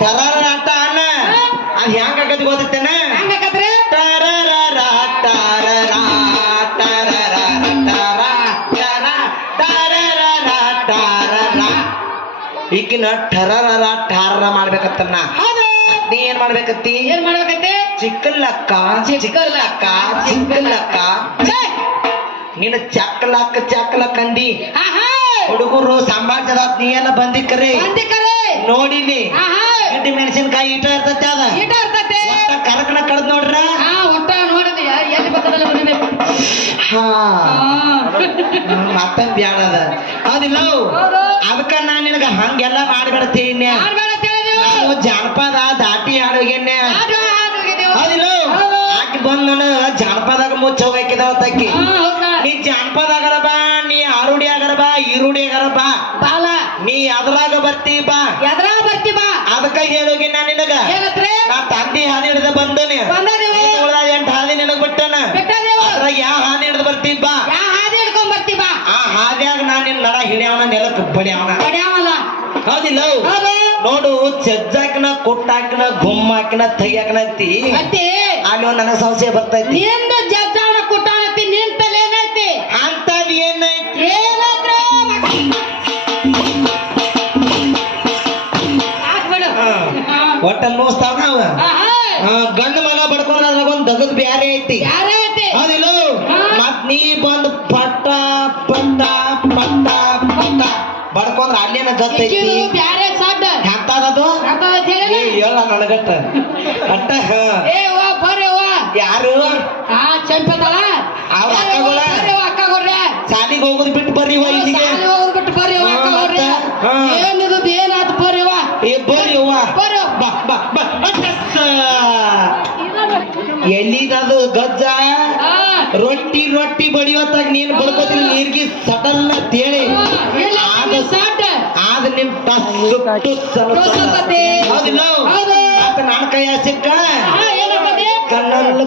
ಟರರ ಆಟ ಅನ್ನ ಅದ್ ಹೆಂಗ ಆಗದ್ ಗೊತ್ತೇನ ಹೆಂಗಾಕತ್ರಿ ಟರರ ಟರರ ಟರರ ಟರರ ಈಗಿನ ಟರರ ಟಾರ ಮಾಡ್ಬೇಕತ್ತನ್ನ ನೀ ಏನ್ ಮಾಡ್ಬೇಕತ್ತಿ ಏನ್ ಮಾಡ್ಬೇಕತ್ತೆ ಚಿಕ್ಕಲಕ್ಕ ಚಿಕ್ಕಲಕ್ಕ ಚಿಕ್ಕಲಕ್ಕ ನೀನು ಚಕ್ಕಲಕ್ಕ ಅಂದಿ ಹುಡುಗರು ಸಂಭಾಷದ ನೀ ಎಲ್ಲ ಬಂದಿ ಕರೆ ನೋಡಿಲಿ ಗಿಡ್ಡಿ ಮೆಣಸಿನ್ಕಾಯಿ ಈಟ ಇರ್ತೈತಿ ಅದ ಕರಕನ ಕಡ್ದ್ ನೋಡ್ರ ಒಟ್ಟ ನೋಡಿದ್ರಿ ಎಲ್ಲಿ ಬರ್ತದಲ್ಲ ಬರಬೇಕು ಹಾ ಮತ್ತ ಬ್ಯಾಡದ ಹೌದಿಲ್ಲ ಅದಕ್ಕ ನಾನ್ ನಿನಗ ಹಂಗೆಲ್ಲ ಮಾಡ್ಬಿಡ್ತೀನಿ ನಾವು ಜಾನಪದ ದಾಟಿ ಆಡೋಗೇನೆ ಹೌದಿಲ್ಲ ಆಕಿ ಬಂದ್ ನನಗ ಜಾನಪದಾಗ ಮುಚ್ಚ ಹೋಗಾಕಿದಾವ ತಕ್ಕಿ ನೀ ಜಾನಪದಾಗರ ಬಾ ನೀ ಆರುಡಿ ಆಗರ ಬಾ ಈರುಡಿ ಆಗರ ಬಾ ಬಾಲ ನೀ ಅದ್ರಾಗ ಬರ್ತಿ ಬಾ ಅದಕ್ಕ ಹೇಳೋಗಿ ನಾ ನಿನಗ ನಾ ತಂದಿ ಹಾದಿ ಹಿಡಿದ ಬಂದನೆ ಉಳ್ದ 8 ಹಾದಿ ನಿನಗ ಬಿಟ್ಟನ ಅದ್ರಾಗ ಯಾವ ಹಾದಿ ಹಿಡಿದು ಬರ್ತಿ ಬಾ ಆ ಹಾದ್ಯಾಗ ನಾ ನಿನ್ ನಡ ಹಿಡಿಯವನ ನೆಲಕ್ಕೆ ಬಡಿಯವನ ಹೌದಿಲ್ಲ ನೋಡು ಚಜ್ಜಾಕಿನ ಕೊಟ್ಟಾಕಿನ ಗುಮ್ಮಾಕಿನ ತೆಗಿಯಾಕಿನ ಅಂತಿ ಅಲ್ಲಿ ಒಂದ್ ನನಗ ಸಂಶಯ ಬರ್ತೈತಿ ಅಂತದ್ ಏನೈತಿ ಒಟ್ಟ ನೋಸ್ತಾವ ನಾವ ಗಂಡ ಮಗ ಬಡ್ಕೊಂಡ್ ಅದ್ರಾಗ ಒಂದ್ ದಗದ್ ಬ್ಯಾರೆ ಐತಿ ಹೌದಿಲ್ಲ ಮತ್ ನೀ ಬಂದ್ ಪಟ್ಟ ಪಟ್ಟ ಪಟ್ಟ ಪಟ್ಟ ಬಡ್ಕೊಂಡ್ರ ಅಲ್ಲೇನ ಗತ್ತೈತಿ ಎಂತದದು ಹೇಳ ನನಗಟ್ಟ ಅಟ್ಟ ಯಾರು ಅವ್ರ ಅಕ್ಕಗಳ ಶಾಲಿಗೆ ಹೋಗುದ್ ಬಿಟ್ಟು ಬರ್ರಿ ಇಲ್ಲಿಗೆ ಏ ಬರ್ರಿ ಎಲ್ಲಿದದು ಗಜ್ಜ ರೊಟ್ಟಿ ಬಡಿಯೋತ್ತಾಗ ನೀನ್ ಬಡ್ಕೋತಿಲ್ಲ ನೀರ್ಗಿ ಸಡಲ್ ಅಂತೇಳಿ ಆದ ನಿಮ್ ಹೌದಿಲ್ಲ ನನ್ನ ಕೈಯ ಸಿಕ್ಕ ಕಣ್ಣಲ್ಲ